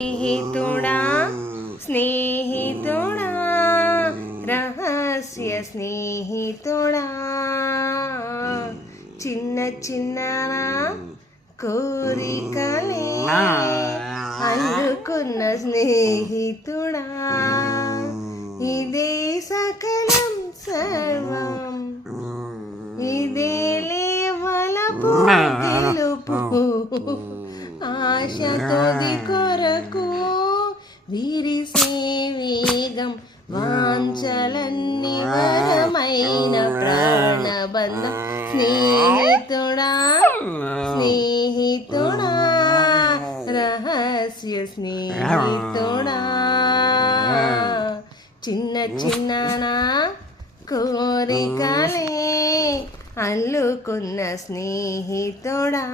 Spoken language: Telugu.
స్నేహితుడా స్నేహితుడా రహస్య స్నేహితుడా చిన్న చిన్న కోరికలే అందుకున్న స్నేహితుడా ఇదే సకలం సర్వం ఇదే లేవలపు తెలుపు ఆశతోది కొరకు విరిసే వేగం వాంఛలన్నీ వరమైన ప్రాణబంధం స్నేహితుడా స్నేహితుడా రహస్య స్నేహితుడా చిన్న చిన్న నా కోరికలే అల్లుకున్న స్నేహితుడా.